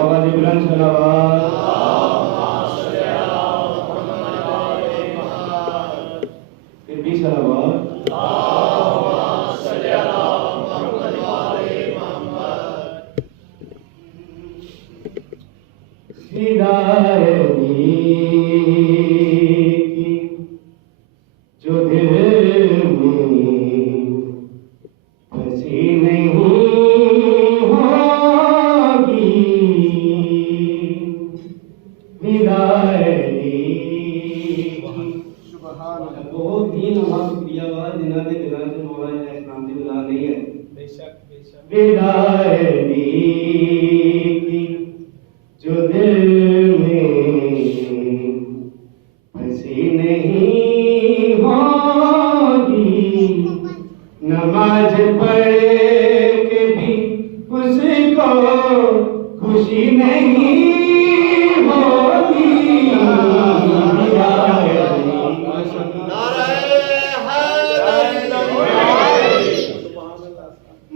आवाज़ बुलंद सलावत। फिर भी सलावत। हिदायत की जो दिल में फंसी नहीं होगी, हिदायत बहुत ही नमाज शुक्रिया वाला जिन्हों ने दिलों से मौला इस्लाम की गुलाम नहीं है। हिदायत की जो दिल में फंसी नहीं होगी, नमाज पढ़ के भी उसको खुशी नहीं होगी।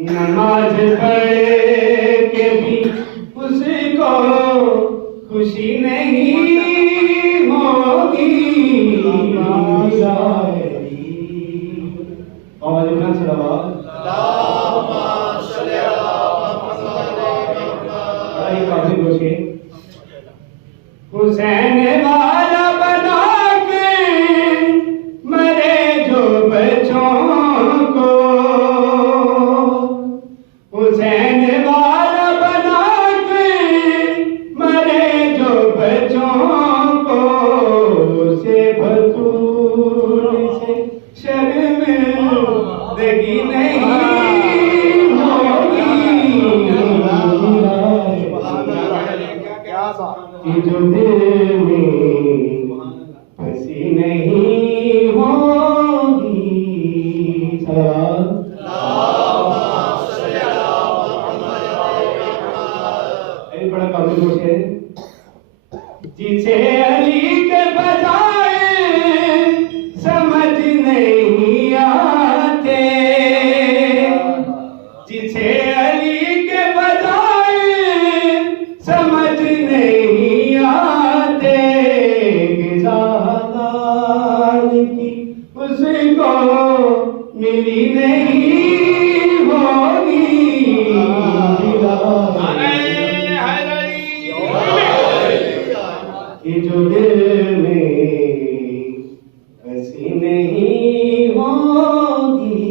नमाज पढ़ के भी उसको खुशी नहीं होगी। आवाज़ बुलंद सलावत। काफी दोषे हुसैन वाला बना के मरे जो बच्चों को, हुसैन वाला बना के मरे जो बच्चों को, से बतूल से शर्मिंदगी नहीं होगी। कि जो दिल में फंसी नहीं होगी। एक बड़ा काबिल दोष है जिसे अली के बजाए समझ नहीं आते, जिसे अली के बजाए समझ नहीं आते, गिज़ादार की उसको मिली नहीं होगी। कि जो दिल में फंसी नहीं होगी।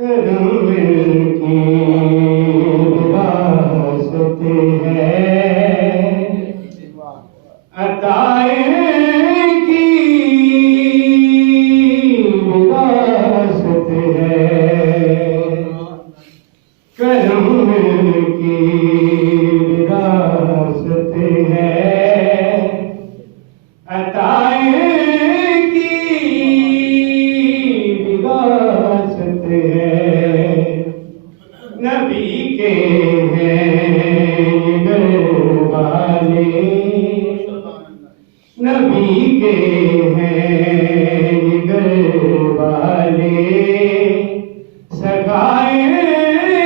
करम की विरासत है, अताए की विरासत है, करम की विरासत है, अताए की विरासत है। नबी के हैं घर वाले, नबी के हैं घर वाले, सगाए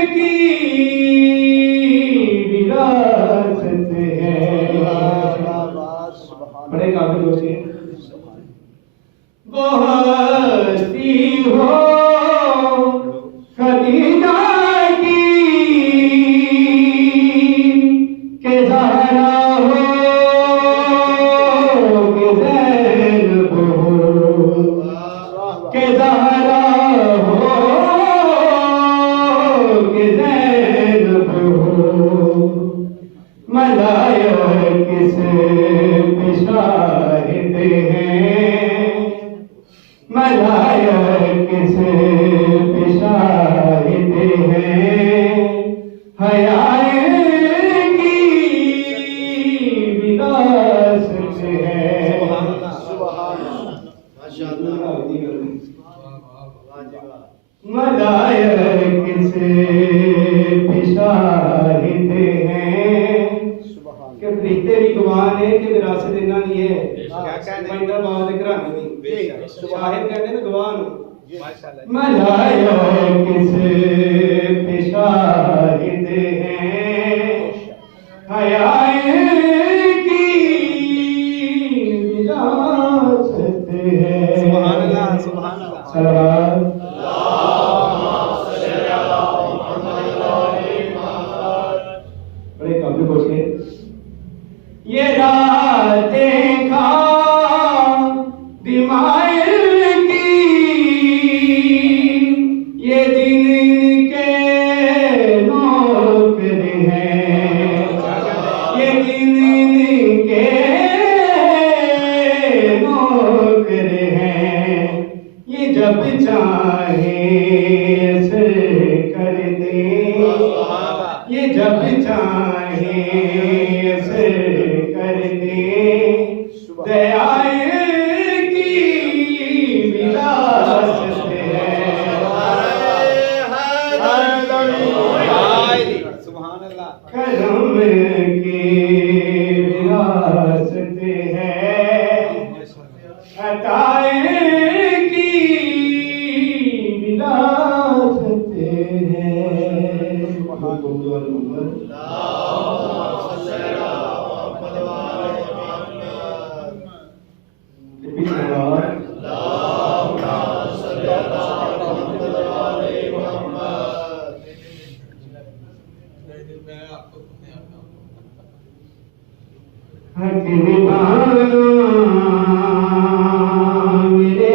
की विरासत है। बड़े काबिल दोषी वो हस्ती हो खदीजा की, के ज़हरा हो के ज़ैनब हो, के ज़हरा हो के ज़ैनब हो, मलाइक किस पे शाहिद हैं, मलाइक किस पे शाहिद हैं, हयाए की विरासत है। मलायक से बिशाहिद हैं कि फरिश्ते भी गवाह ने कि विरासत इन्हां दी है मैंने बाद घराने दी शाहिद कहते ने गवाह नु मलायक से बिशाहिद हैं हयाए की विरासत है सुभान अल्लाह सलावत बड़े काबिल हो से ये रातें खा दिमाग की ये दिन इनके नौकर हैं ये दिन इनके नौकर हैं ये जब चाहे ऐसे कर दे ये जब चाहे ऐसे कर दे दयाए की विरासत है करम की विरासत है अताए की विरासत है हक निभाना मेरे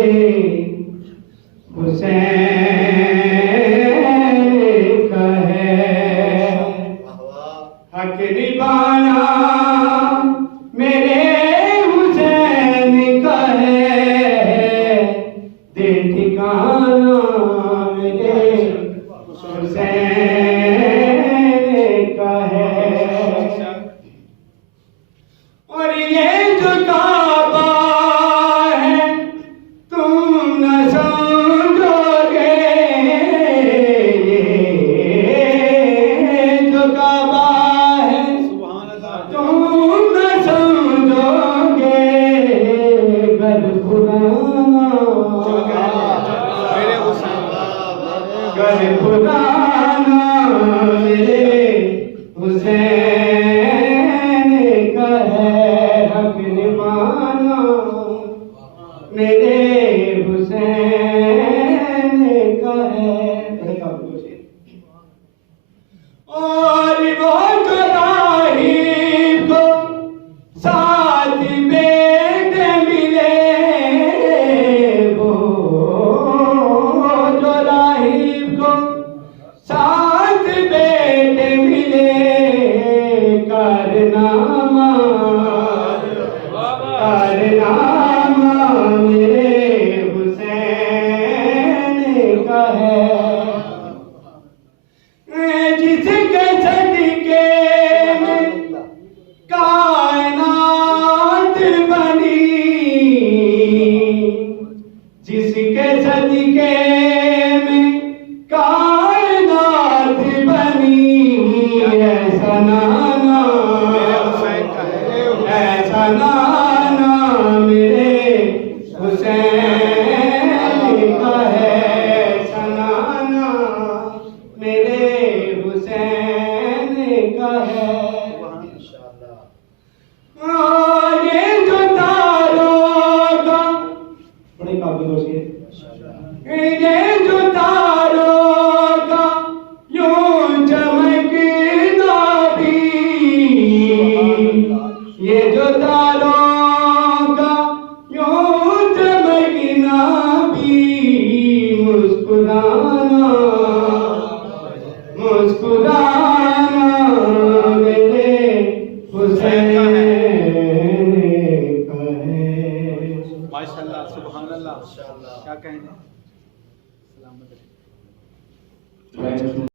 हुसैन का है हक निभाना मेरे हुसैन का है दे ठिकाना मेरे हुसैन का है और ये जो काबा है तुम न समझोगे ये जो काबा है तुम न समझोगे घर पुराना घर पुराना मेरे हुसैन का है हक निभाना मेरे हुसैन का है और वो जो राहिब को साथ बेटे मिले वो जो राहिब को साथ बेटे मिले कारनामा मेरे हुसैन का है जिसके सदके में कायनात बनी जिसके सदके में कायनात बनी ऐसा नाना ऐसा नाना मेरे हुसैन का है ऐसा नाना मेरे हुसैन का है ये जो तारों का बड़े काबिल हो से ये जो तारों का यूं चमकना भी ये जो तारों का यूं चमकना भी मुस्कुराना मुस्कुराना मेरे हुसैन का है माशाल्लाह सुभान अल्लाह क्या कहेंगे सलामत